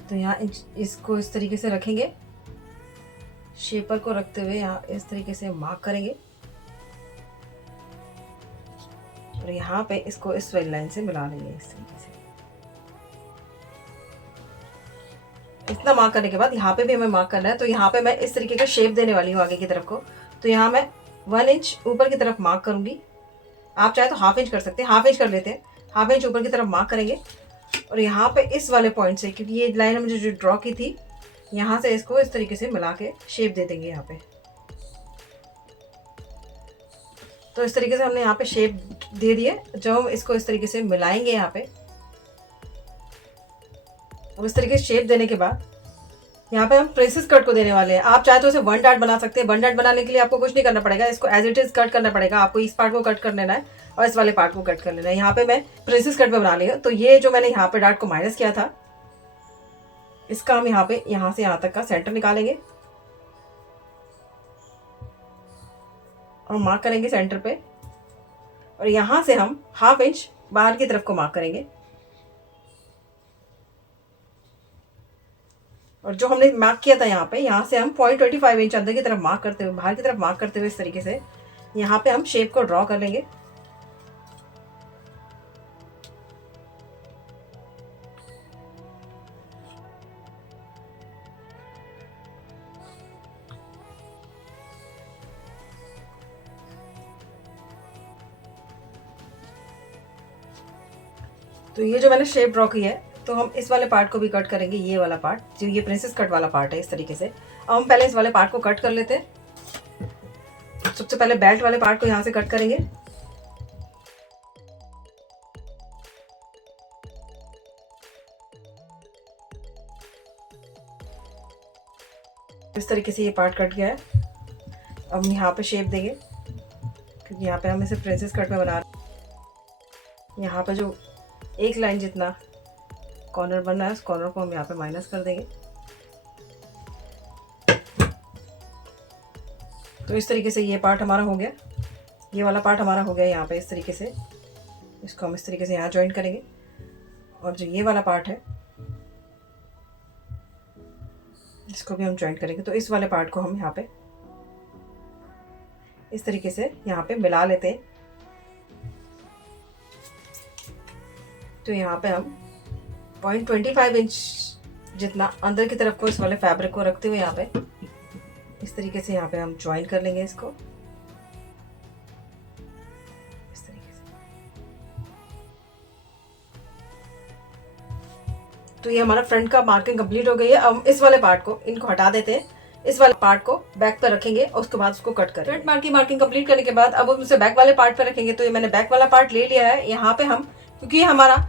तो यहाँ इसको इस तरीके से रखेंगे, शेपर को रखते हुए यहाँ इस तरीके से मार्क करेंगे, और यहाँ पे इसको इस वाली लाइन से मिला लेंगे इस तरीके से। इतना मार्क करने के बाद यहाँ पे भी हमें मार्क करना है। तो यहाँ पे मैं इस तरीके का शेप देने वाली हूँ आगे की तरफ को। तो यहाँ मैं 1 इंच ऊपर की तरफ मार्क करूंगी, आप चाहे तो हाफ इंच कर सकते हैं, हाफ इंच कर लेते हैं। हाफ इंच ऊपर की तरफ मार्क करेंगे और यहाँ पे इस वाले पॉइंट से, क्योंकि ये लाइन हमने जो ड्रॉ की थी, यहाँ से इसको इस तरीके से मिला के शेप दे देंगे यहाँ पे। तो इस तरीके से हमने यहाँ पे शेप दे दिए। जब हम इसको इस तरीके से मिलाएंगे यहाँ पे, अब इस तरीके से शेप देने के बाद यहाँ पे हम प्रिंसेस कट को देने वाले हैं। आप चाहे तो इसे 1 डॉट बना सकते हैं। 1 डॉट बनाने के लिए आपको कुछ नहीं करना पड़ेगा, इसको एज इट इज कट करना पड़ेगा। आपको इस पार्ट को कट कर लेना है और इस वाले पार्ट को कट कर लेना है। यहाँ पे मैं प्रिंसेस कट में बना लिया। तो ये जो मैंने यहाँ पे डॉट को माइनस किया था, इसका हम यहाँ पे यहाँ से यहाँ तक का सेंटर निकालेंगे और मार्क करेंगे सेंटर पे, और यहाँ से हम हाफ इंच बाहर की तरफ को मार्क करेंगे। और जो हमने मार्क किया था यहाँ पे, यहाँ से हम 0.25 इंच अंदर की तरफ मार्क करते हुए, बाहर की तरफ मार्क करते हुए इस तरीके से यहाँ पे हम शेप को ड्रॉ कर लेंगे। तो ये जो मैंने शेप ड्रॉ की है, तो हम इस वाले पार्ट को भी कट करेंगे। ये वाला पार्ट जो ये प्रिंसेस कट वाला पार्ट है, इस तरीके से। अब हम पहले इस वाले पार्ट को कट कर लेते हैं। सबसे पहले बेल्ट वाले पार्ट को यहाँ से कट करेंगे। इस तरीके से ये पार्ट कट गया है। अब हम यहाँ पे शेप देंगे, क्योंकि यहाँ पे हम इसे प्रिंसेस कट में बना रहे हैं। यहाँ पे जो एक लाइन जितना कॉर्नर बन रहा है, उस कॉर्नर को हम यहाँ पे माइनस कर देंगे। तो इस तरीके से ये पार्ट हमारा हो गया, ये वाला पार्ट हमारा हो गया। यहाँ पे इस तरीके से इसको हम इस तरीके से यहाँ ज्वाइन करेंगे, और जो ये वाला पार्ट है इसको भी हम ज्वाइन करेंगे। तो इस वाले पार्ट को हम यहाँ पे इस तरीके से यहाँ पे मिला लेते हैं। तो यहाँ पे हम 0.25 इंच जितना अंदर की तरफ को इस वाले फैब्रिक को रखते हुए यहाँ पे इस तरीके से यहाँ पे हम ज्वाइन कर लेंगे इसको इस तरीके से। तो ये हमारा फ्रंट का मार्किंग कंप्लीट हो गई है। अब इस वाले पार्ट को, इनको हटा देते हैं। इस वाले पार्ट को बैक पर रखेंगे और उसके बाद उसको कट करेंगे। फ्रंट मार्किंग कंप्लीट करने के बाद अब हम उसे बैक वाले पार्ट पर रखेंगे। तो ये मैंने बैक वाला पार्ट ले लिया है। यहाँ पे हम, क्योंकि हमारा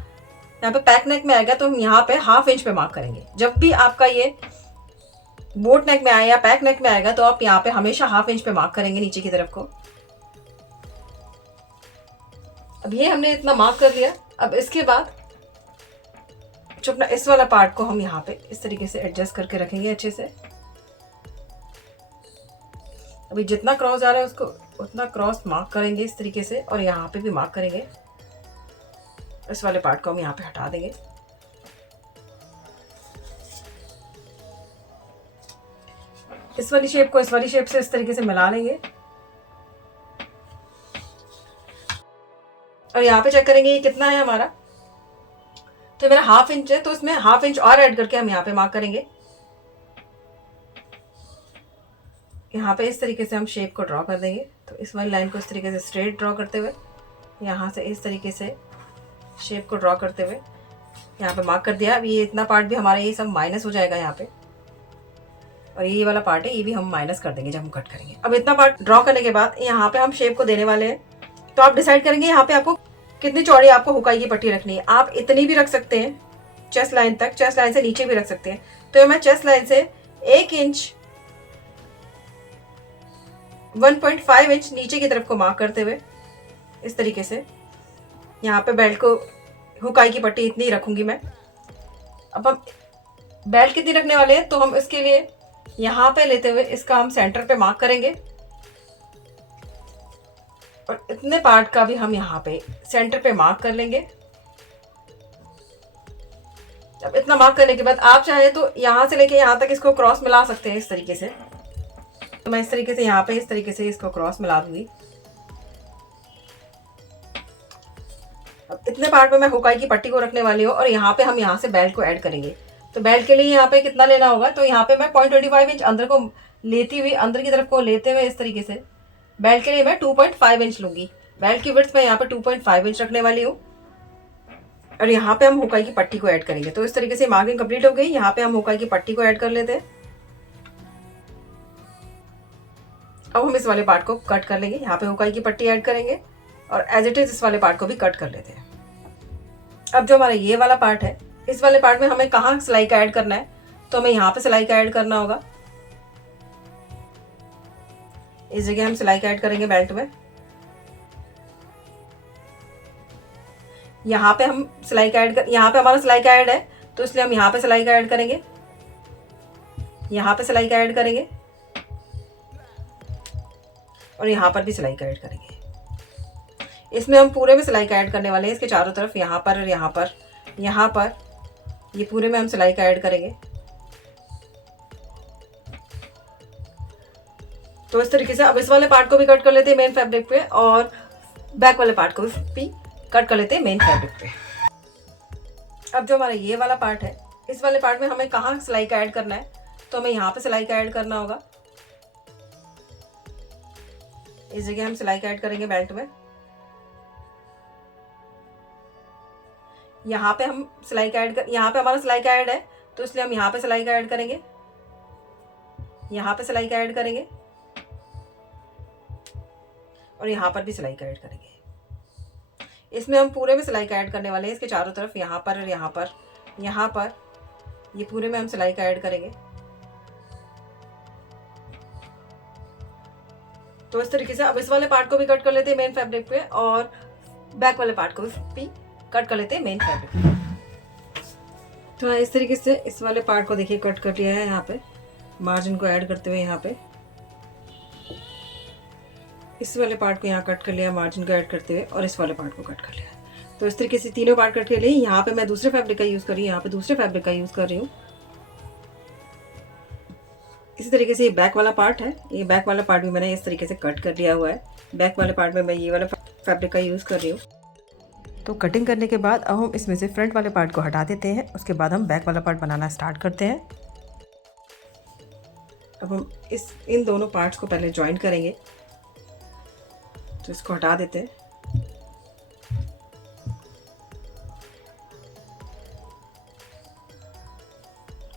यहाँ पे पैक नेक में आएगा, तो हम यहाँ पे हाफ इंच पे मार्क करेंगे। जब भी आपका ये बोट नेक में आए या पैक नेक में आएगा, तो आप यहाँ पे हमेशा हाफ इंच पे मार्क करेंगे नीचे की तरफ को। अब ये हमने इतना मार्क कर लिया। अब इसके बाद जो अपना इस वाला पार्ट को हम यहाँ पे इस तरीके से एडजस्ट करके रखेंगे अच्छे से। अभी जितना क्रॉस आ रहा है उसको उतना क्रॉस मार्क करेंगे इस तरीके से, और यहाँ पे भी मार्क करेंगे। इस वाले पार्ट को हम यहाँ पे हटा देंगे। इस वाली शेप को इस वाली शेप से इस तरीके से मिला लेंगे, और यहाँ पे चेक करेंगे ये कितना है हमारा। तो मेरा हाफ इंच है, तो इसमें हाफ इंच और ऐड करके हम यहाँ पे मार्क करेंगे। यहाँ पे इस तरीके से हम शेप को ड्रॉ कर देंगे। तो इस वाली लाइन को इस तरीके से स्ट्रेट ड्रॉ करते हुए यहाँ से इस तरीके से शेप को ड्रॉ करते हुए यहाँ पे मार्क कर दिया। अब ये इतना पार्ट भी हमारा ये सब माइनस हो जाएगा यहाँ पे, और ये वाला पार्ट है ये भी हम माइनस कर देंगे जब हम कट करेंगे। अब इतना पार्ट ड्रॉ करने के बाद यहाँ पे हम शेप को देने वाले हैं। तो आप डिसाइड करेंगे यहाँ पे आपको कितनी चौड़ी आपको हुकाई की पट्टी रखनी है। आप इतनी भी रख सकते हैं चेस्ट लाइन तक, चेस्ट लाइन से नीचे भी रख सकते हैं। तो मैं चेस्ट लाइन से 1 इंच 1.5 इंच नीचे की तरफ को मार्क करते हुए इस तरीके से यहाँ पे बेल्ट को, हुकाई की पट्टी इतनी रखूंगी मैं। अब हम बेल्ट कितनी रखने वाले हैं, तो हम इसके लिए यहाँ पे लेते हुए इसका हम सेंटर पे मार्क करेंगे, और इतने पार्ट का भी हम यहाँ पे सेंटर पे मार्क कर लेंगे। अब इतना मार्क करने के बाद आप चाहे तो यहाँ से लेके यहाँ तक इसको क्रॉस मिला सकते हैं इस तरीके से। तो मैं इस तरीके से यहाँ पे इस तरीके से इसको क्रॉस मिला दूंगी। अब इतने पार्ट में मैं हुकाई की पट्टी को रखने वाली हूँ, और यहाँ पे हम यहाँ से बेल्ट को ऐड करेंगे। तो बेल्ट के लिए यहाँ पे कितना लेना होगा, तो यहाँ पे मैं 0.25 इंच अंदर को लेती हुई, अंदर की तरफ को लेते हुए इस तरीके से बेल्ट के लिए मैं 2.5 इंच लूंगी। बेल्ट की विड्थ मैं यहाँ पे 2.5 इंच रखने वाली हूँ और यहाँ पे हम हुकाई की पट्टी को ऐड करेंगे। तो इस तरीके से मार्किंग कंप्लीट हो गई। यहाँ पे हम हुकाई की पट्टी को ऐड कर लेते हैं। अब हम इस वाले पार्ट को कट कर लेंगे। यहाँ पे हुकाई की पट्टी ऐड करेंगे और एज इट इज इस वाले पार्ट को भी कट कर लेते हैं। अब जो हमारा ये वाला पार्ट है, इस वाले पार्ट में हमें कहाँ सिलाई का ऐड करना है, तो हमें यहाँ पे सिलाई का ऐड करना होगा। इस जगह हम सिलाई का ऐड करेंगे बेल्ट में। यहाँ पे हम सिलाई का ऐड यहाँ पे हमारा सिलाई का ऐड है, तो इसलिए हम यहाँ पे सिलाई का ऐड करेंगे, यहाँ पे सिलाई का ऐड करेंगे और यहाँ पर भी सिलाई का ऐड करेंगे। इसमें हम पूरे में सिलाई का ऐड करने वाले हैं, इसके चारों तरफ, यहाँ पर और यहाँ पर, यहाँ पर, ये पूरे में हम सिलाई का ऐड करेंगे। तो इस तरीके से अब इस वाले पार्ट को भी कट कर लेते हैं मेन फैब्रिक पे और बैक वाले पार्ट को भी कट कर लेते हैं मेन फैब्रिक पे। अब जो हमारा ये वाला पार्ट है, इस वाले पार्ट में हमें कहाँ सिलाई का ऐड करना है, तो हमें यहाँ पे सिलाई का ऐड करना होगा। इस जगह हम सिलाई का ऐड करेंगे बेल्ट में। यहाँ पे हम सिलाई का ऐड यहाँ पे हमारा सिलाई का ऐड है, तो इसलिए हम यहाँ पे सिलाई का ऐड करेंगे, यहाँ पे सिलाई का ऐड करेंगे और यहाँ पर भी सिलाई का ऐड करेंगे। इसमें हम पूरे में सिलाई का ऐड करने वाले हैं, इसके चारों तरफ, यहाँ पर और यहाँ पर, यहाँ पर, ये पूरे में हम सिलाई का ऐड करेंगे। तो इस तरीके से अब इस वाले पार्ट को भी कट कर लेते हैं मेन फैब्रिक पे और बैक वाले पार्ट को भी कट कर लेते हैं मेन फैब्रिक पे। तो इस तरीके से इस वाले पार्ट को देखिए कट कर लिया है। यहाँ पे मार्जिन को ऐड करते हुए यहाँ पे इस वाले पार्ट को यहाँ कट कर लिया, मार्जिन को ऐड करते हुए, और इस वाले पार्ट को कट कर लिया। तो इस तरीके से तीनों पार्ट कट कर लिए। यहाँ पे मैं दूसरे फैब्रिक का यूज़ कर रही हूँ, यहाँ पे दूसरे फैब्रिक का यूज़ कर रही हूँ। इसी तरीके से ये बैक वाला पार्ट है, ये बैक वाला पार्ट भी मैंने इस तरीके से कट कर लिया हुआ है। बैक वाले पार्ट में मैं ये वाला फैब्रिक का यूज़ कर रही हूँ। तो कटिंग करने के बाद अब हम इसमें से फ्रंट वाले पार्ट को हटा देते हैं। उसके बाद हम बैक वाला पार्ट बनाना स्टार्ट करते हैं। अब हम इन दोनों पार्ट्स को पहले जॉइंट करेंगे, तो इसको हटा देते हैं।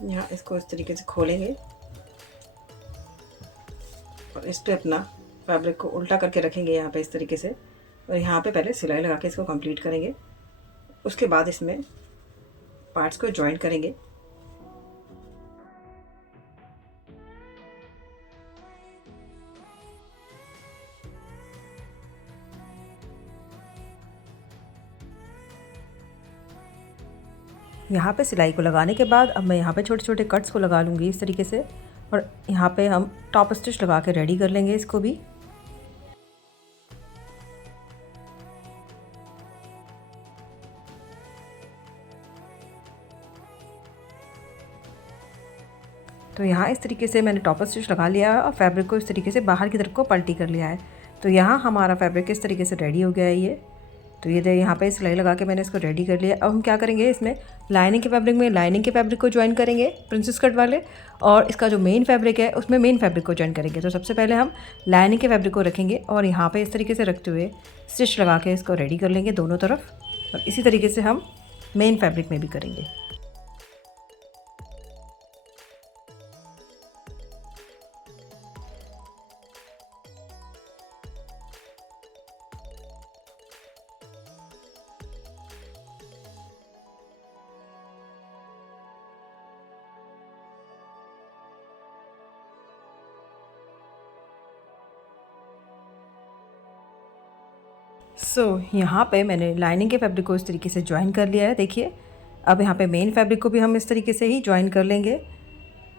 यहाँ इसको इस तरीके से खोलेंगे और इस पे अपना फैब्रिक को उल्टा करके रखेंगे यहाँ पे इस तरीके से, और यहाँ पे पहले सिलाई लगा के इसको कंप्लीट करेंगे। उसके बाद इसमें पार्ट्स को जॉइन करेंगे। यहाँ पे सिलाई को लगाने के बाद अब मैं यहाँ पे छोटे छोटे कट्स को लगा लूँगी इस तरीके से, और यहाँ पे हम टॉप स्टिच लगा के रेडी कर लेंगे इसको भी। तो यहाँ इस तरीके से मैंने टॉप स्टिच लगा लिया है और फैब्रिक को इस तरीके से बाहर की तरफ को पलटी कर लिया है। तो यहाँ हमारा फैब्रिक इस तरीके से रेडी हो गया है ये। तो ये यहाँ पे सिलाई लगा के मैंने इसको रेडी कर लिया। अब हम क्या करेंगे, इसमें लाइनिंग के फैब्रिक में लाइनिंग के फैब्रिक को ज्वाइन करेंगे प्रिंसेस कट वाले, और इसका जो मेन फैब्रिक है उसमें मेन फैब्रिक को ज्वाइन करेंगे। तो सबसे पहले हम लाइनिंग के फैब्रिक को रखेंगे और यहाँ पे इस तरीके से रखते हुए स्टिच लगा के इसको रेडी कर लेंगे दोनों तरफ, और इसी तरीके से हम मेन फैब्रिक में भी करेंगे। यहाँ पे मैंने लाइनिंग के फैब्रिक को इस तरीके से ज्वाइन कर लिया है। देखिए अब यहाँ पे मेन फैब्रिक को भी हम इस तरीके से ही ज्वाइन कर लेंगे।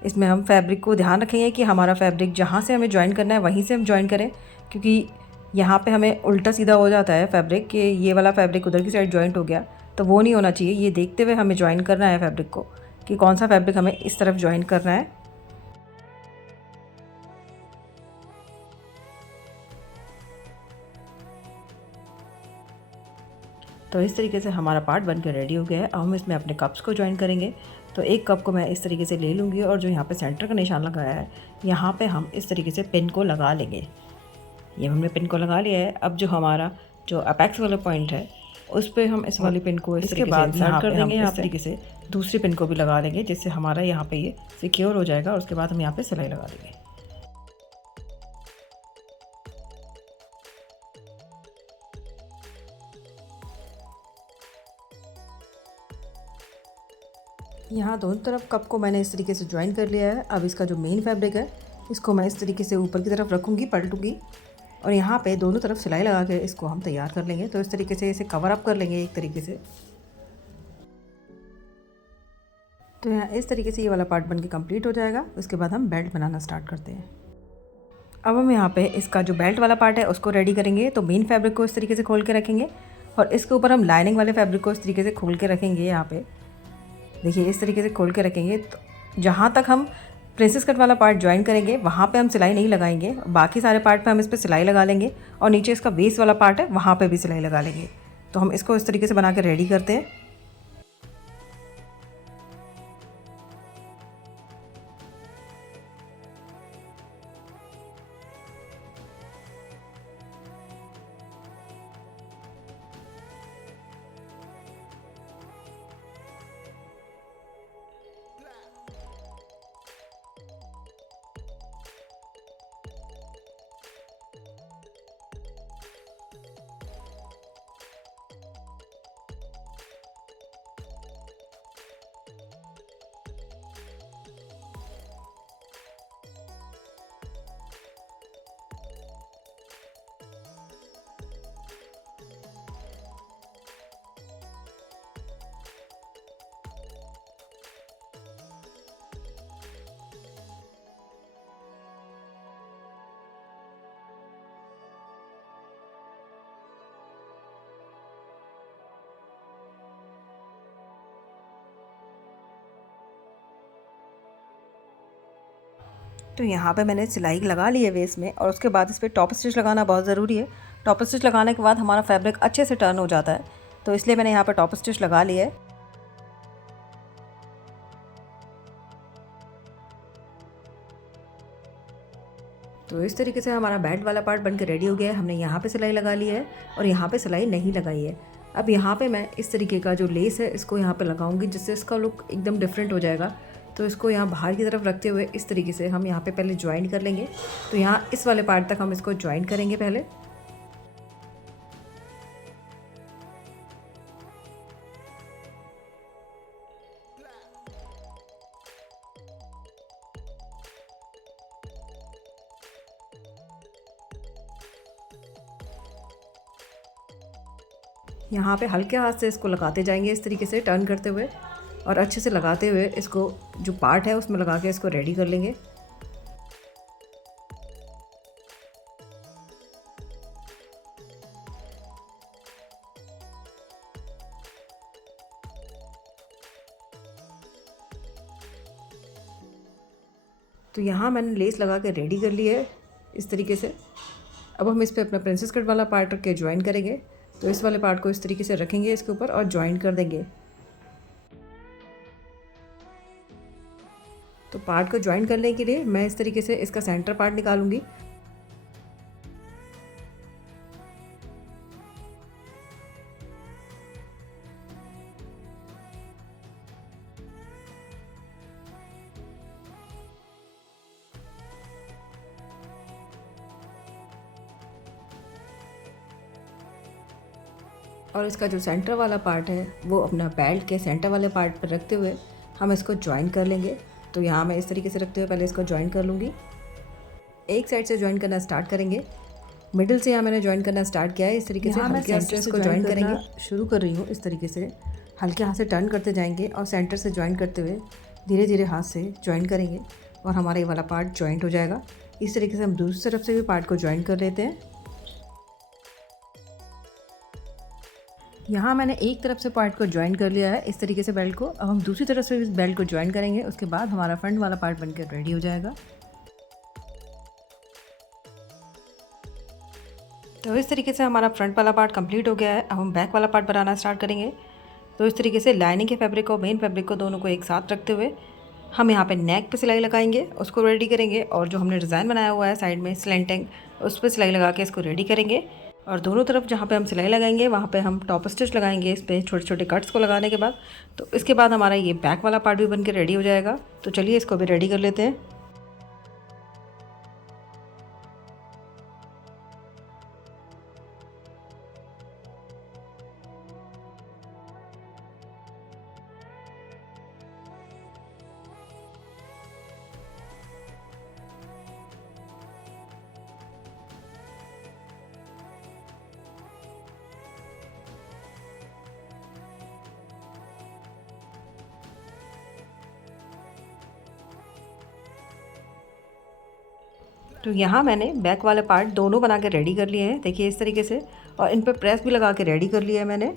इसमें हम फैब्रिक को ध्यान रखेंगे कि हमारा फैब्रिक जहाँ से हमें ज्वाइन करना है वहीं से हम ज्वाइन करें, क्योंकि यहाँ पे हमें उल्टा सीधा हो जाता है फैब्रिक कि ये वाला फैब्रिक उधर की साइड ज्वाइंट हो गया, तो वो नहीं होना चाहिए। ये देखते हुए हमें ज्वाइन करना है फैब्रिक को कि कौन सा फैब्रिक हमें इस तरफ ज्वाइन करना है। तो इस तरीके से हमारा पार्ट बनकर रेडी हो गया है। अब हम इसमें अपने कप्स को ज्वाइन करेंगे। तो एक कप को मैं इस तरीके से ले लूँगी और जो यहाँ पे सेंटर का निशान लगाया है यहाँ पे हम इस तरीके से पिन को लगा लेंगे। ये हमने पिन को लगा लिया है। अब जो हमारा जो अपेक्स वाला पॉइंट है उस पे हम इस वाली पिन को इस तरीके से इंसर्ट कर देंगे। इस तरीके से दूसरी पिन को भी लगा लेंगे जिससे हमारा यहाँ पे ये सिक्योर हो जाएगा। और उसके बाद हम यहाँ पे सिलाई लगा देंगे। यहाँ दोनों तरफ कप को मैंने इस तरीके से ज्वाइन कर लिया है। अब इसका जो मेन फैब्रिक है इसको मैं इस तरीके से ऊपर की तरफ रखूँगी, पलटूँगी और यहाँ पे दोनों तरफ सिलाई लगा के इसको हम तैयार कर लेंगे। तो इस तरीके से इसे कवर अप कर लेंगे एक तरीके से। तो यहाँ इस तरीके से ये वाला पार्ट बन के कम्प्लीट हो जाएगा। उसके बाद हम बेल्ट बनाना स्टार्ट करते हैं। अब हम यहाँ पे इसका जो बेल्ट वाला पार्ट है उसको रेडी करेंगे। तो मेन फैब्रिक को इस तरीके से खोल के रखेंगे और इसके ऊपर हम लाइनिंग वाले फैब्रिक को इस तरीके से खोल के रखेंगे। यहाँ पे देखिए इस तरीके से खोल के रखेंगे। तो जहाँ तक हम प्रिंसेस कट वाला पार्ट ज्वाइन करेंगे वहाँ पे हम सिलाई नहीं लगाएंगे। बाकी सारे पार्ट पे हम इस पर सिलाई लगा लेंगे और नीचे इसका बेस वाला पार्ट है वहाँ पे भी सिलाई लगा लेंगे। तो हम इसको इस तरीके से बना के रेडी करते हैं। तो यहाँ पे मैंने सिलाई लगा ली है वेस्ट में और उसके बाद इस पर टॉप स्टिच लगाना बहुत ज़रूरी है। टॉप स्टिच लगाने के बाद हमारा फैब्रिक अच्छे से टर्न हो जाता है। तो इसलिए मैंने यहाँ पे टॉप स्टिच लगा लिया है। तो इस तरीके से हमारा बेल्ट वाला पार्ट बनकर रेडी हो गया है। हमने यहाँ पे सिलाई लगा ली है और यहाँ पे सिलाई नहीं लगाई है। अब यहाँ पे मैं इस तरीके का जो लेस है इसको यहाँ पे लगाऊंगी जिससे इसका लुक एकदम डिफरेंट हो जाएगा। तो इसको यहाँ बाहर की तरफ रखते हुए इस तरीके से हम यहाँ पे पहले ज्वाइन कर लेंगे। तो यहाँ इस वाले पार्ट तक हम इसको ज्वाइन करेंगे पहले। यहाँ पे हल्के हाथ से इसको लगाते जाएंगे इस तरीके से टर्न करते हुए और अच्छे से लगाते हुए इसको जो पार्ट है उसमें लगा के इसको रेडी कर लेंगे। तो यहाँ मैंने लेस लगा के रेडी कर ली है इस तरीके से। अब हम इस पर अपना प्रिंसेस कट वाला पार्ट रख के ज्वाइन करेंगे। तो इस वाले पार्ट को इस तरीके से रखेंगे इसके ऊपर और ज्वाइन कर देंगे। तो पार्ट को ज्वाइन करने के लिए मैं इस तरीके से इसका सेंटर पार्ट निकालूंगी। और इसका जो सेंटर वाला पार्ट है वो अपना बेल्ट के सेंटर वाले पार्ट पर रखते हुए हम इसको ज्वाइन कर लेंगे। तो यहाँ मैं इस तरीके से रखते हुए पहले इसको ज्वाइन कर लूँगी। एक साइड से ज्वाइन करना स्टार्ट करेंगे। मिडिल से यहाँ मैंने ज्वाइन करना स्टार्ट किया है। इस तरीके से हल्के हाथ से इसको ज्वाइन करेंगे। शुरू कर रही हूँ इस तरीके से हल्के हाथ से टर्न करते जाएंगे और सेंटर से ज्वाइन करते हुए धीरे धीरे हाथ से ज्वाइन करेंगे और हमारा ये वाला पार्ट ज्वाइंट हो जाएगा। इस तरीके से हम दूसरी तरफ से भी पार्ट को ज्वाइन कर लेते हैं। यहाँ मैंने एक तरफ से पार्ट को ज्वाइन कर लिया है इस तरीके से बेल्ट को। अब हम दूसरी तरफ से इस बेल्ट को ज्वाइन करेंगे। उसके बाद हमारा फ्रंट वाला पार्ट बनकर रेडी हो जाएगा। तो इस तरीके से हमारा फ्रंट वाला पार्ट कंप्लीट हो गया है। अब हम बैक वाला पार्ट बनाना स्टार्ट करेंगे। तो इस तरीके से लाइनिंग के फैब्रिक और मेन फैब्रिक को दोनों को एक साथ रखते हुए हम यहाँ पे नेक पे सिलाई लगाएंगे, उसको रेडी करेंगे और जो हमने डिज़ाइन बनाया हुआ है साइड में स्लैंटिंग उस पर सिलाई लगा के इसको रेडी करेंगे। और दोनों तरफ जहाँ पे हम सिलाई लगाएंगे वहाँ पे हम टॉप स्टिच लगाएंगे इस पे छोटे छोटे कट्स को लगाने के बाद। तो इसके बाद हमारा ये बैक वाला पार्ट भी बन के रेडी हो जाएगा। तो चलिए इसको भी रेडी कर लेते हैं। तो यहाँ मैंने बैक वाले पार्ट दोनों बना के रेडी कर लिए हैं, देखिए इस तरीके से, और इन पर प्रेस भी लगा के रेडी कर लिया है मैंने।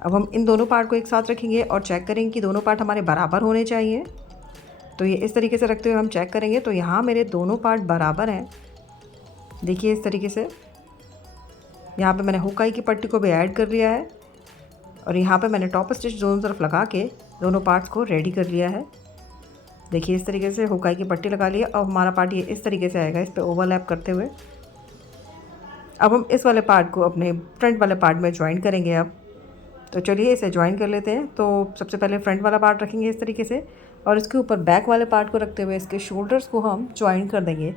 अब हम इन दोनों पार्ट को एक साथ रखेंगे और चेक करेंगे कि दोनों पार्ट हमारे बराबर होने चाहिए। तो ये इस तरीके से रखते हुए हम चेक करेंगे। तो यहाँ मेरे दोनों पार्ट बराबर हैं, देखिए इस तरीके से। यहाँ पे मैंने हुकाई की पट्टी को भी ऐड कर लिया है और यहाँ पे मैंने टॉप स्टिच दोनों तरफ लगा के दोनों पार्ट्स को रेडी कर लिया है। देखिए इस तरीके से हुकाई की पट्टी लगा ली है और हमारा पार्ट ये इस तरीके से आएगा, इस पे ओवरलैप करते हुए। अब हम इस वाले पार्ट को अपने फ्रंट वाले पार्ट में ज्वाइन करेंगे अब। तो चलिए इसे ज्वाइन कर लेते हैं। तो सबसे पहले फ्रंट वाला पार्ट रखेंगे इस तरीके से और इसके ऊपर बैक वाले पार्ट को रखते हुए इसके शोल्डर्स को हम ज्वाइन कर देंगे।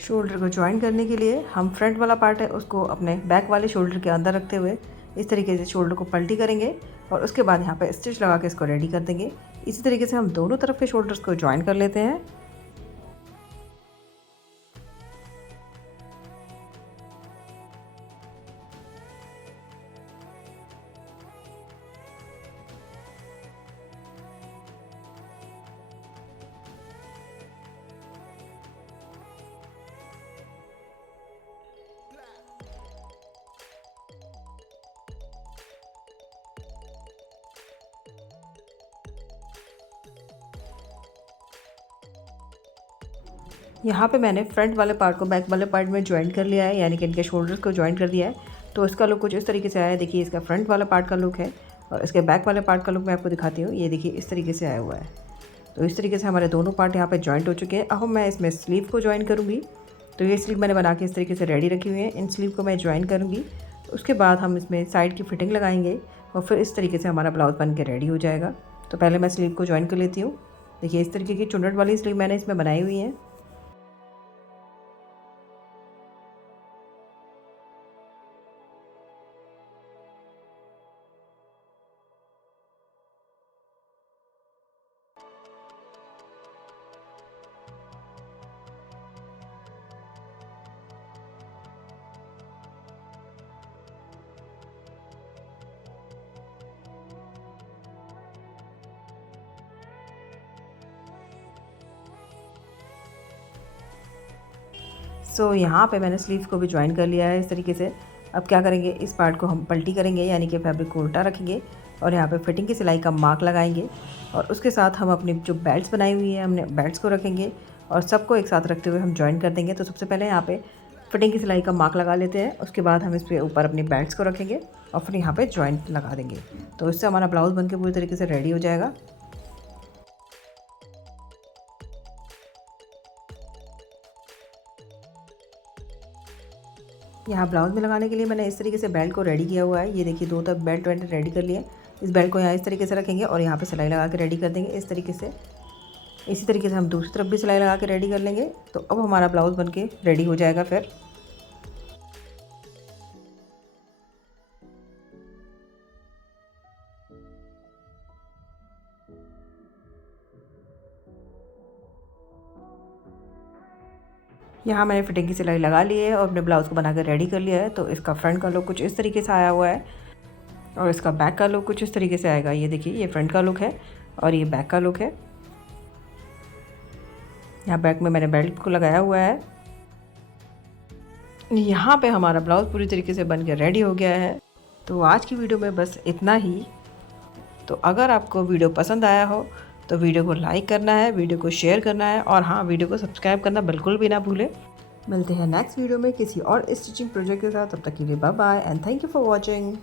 शोल्डर को ज्वाइन करने के लिए हम फ्रंट वाला पार्ट है उसको अपने बैक वाले शोल्डर के अंदर रखते हुए इस तरीके से शोल्डर को पलटी करेंगे और उसके बाद यहाँ पे स्टिच लगा के इसको रेडी कर देंगे। इसी तरीके से हम दोनों तरफ के शोल्डर्स को ज्वाइन कर लेते हैं। यहाँ पे मैंने फ्रंट वाले पार्ट को बैक वाले पार्ट में ज्वाइन कर लिया है, यानी कि इनके शोल्डर्स को ज्वाइन कर दिया है। तो इसका लुक कुछ इस तरीके से आया है। देखिए इसका फ्रंट वाला पार्ट का लुक है और इसके बैक वाले पार्ट का लुक मैं आपको दिखाती हूँ। ये देखिए इस तरीके से आया हुआ है। तो इस तरीके से हमारे दोनों पार्ट यहाँ पे जॉइंट हो चुके हैं। अब मैं इसमें स्लीव को ज्वाइन करूँगी। तो ये स्लीव मैंने बना के इस तरीके से रेडी रखी हुई है। इन स्लीव को मैं ज्वाइन करूँगी। उसके बाद हम इसमें साइड की फिटिंग लगाएंगे और फिर इस तरीके से हमारा ब्लाउज बन के रेडी हो जाएगा। तो पहले मैं स्लीव को ज्वाइन कर लेती हूँ। देखिए इस तरीके की चुन्नट वाली स्लीव मैंने इसमें बनाई हुई है। सो यहाँ पे मैंने स्लीव को भी ज्वाइन कर लिया है इस तरीके से। अब क्या करेंगे, इस पार्ट को हम पलटी करेंगे, यानी कि फैब्रिक को उल्टा रखेंगे और यहाँ पे फिटिंग की सिलाई का मार्क लगाएंगे और उसके साथ हम अपनी जो बेल्ट्स बनाई हुई है हमने बेल्ट्स को रखेंगे और सबको एक साथ रखते हुए हम ज्वाइन कर देंगे। तो सबसे पहले यहाँ पे फिटिंग की सिलाई का मार्क लगा लेते हैं, उसके बाद हम इस पर ऊपर अपनी बेल्ट्स को रखेंगे और फिर यहाँ पर ज्वाइंट लगा देंगे। तो इससे हमारा ब्लाउज बन के पूरी तरीके से रेडी हो जाएगा। यहाँ ब्लाउज में लगाने के लिए मैंने इस तरीके से बेल्ट को रेडी किया हुआ है। ये देखिए दो तरफ बेल्ट मैंने रेडी कर लिया। इस बेल्ट को यहाँ इस तरीके से रखेंगे और यहाँ पे सिलाई लगा के रेडी कर देंगे इस तरीके से। इसी तरीके से हम दूसरी तरफ भी सिलाई लगा के रेडी कर लेंगे। तो अब हमारा ब्लाउज बन के रेडी हो जाएगा। फिर यहाँ मैंने फिटिंग की सिलाई लगा ली है और अपने ब्लाउज़ को बनाकर रेडी कर लिया है। तो इसका फ्रंट का लुक कुछ इस तरीके से आया हुआ है और इसका बैक का लुक कुछ इस तरीके से आएगा। ये देखिए ये फ्रंट का लुक है और ये बैक का लुक है। यहाँ बैक में मैंने बेल्ट को लगाया हुआ है। यहाँ पे हमारा ब्लाउज़ पूरी तरीके से बन के रेडी हो गया है। तो आज की वीडियो में बस इतना ही। तो अगर आपको वीडियो पसंद आया हो तो वीडियो को लाइक करना है, वीडियो को शेयर करना है और हाँ, वीडियो को सब्सक्राइब करना बिल्कुल भी ना भूलें। मिलते हैं नेक्स्ट वीडियो में किसी और स्टिचिंग प्रोजेक्ट के साथ। तब तक के लिए bye bye and thank you for watching.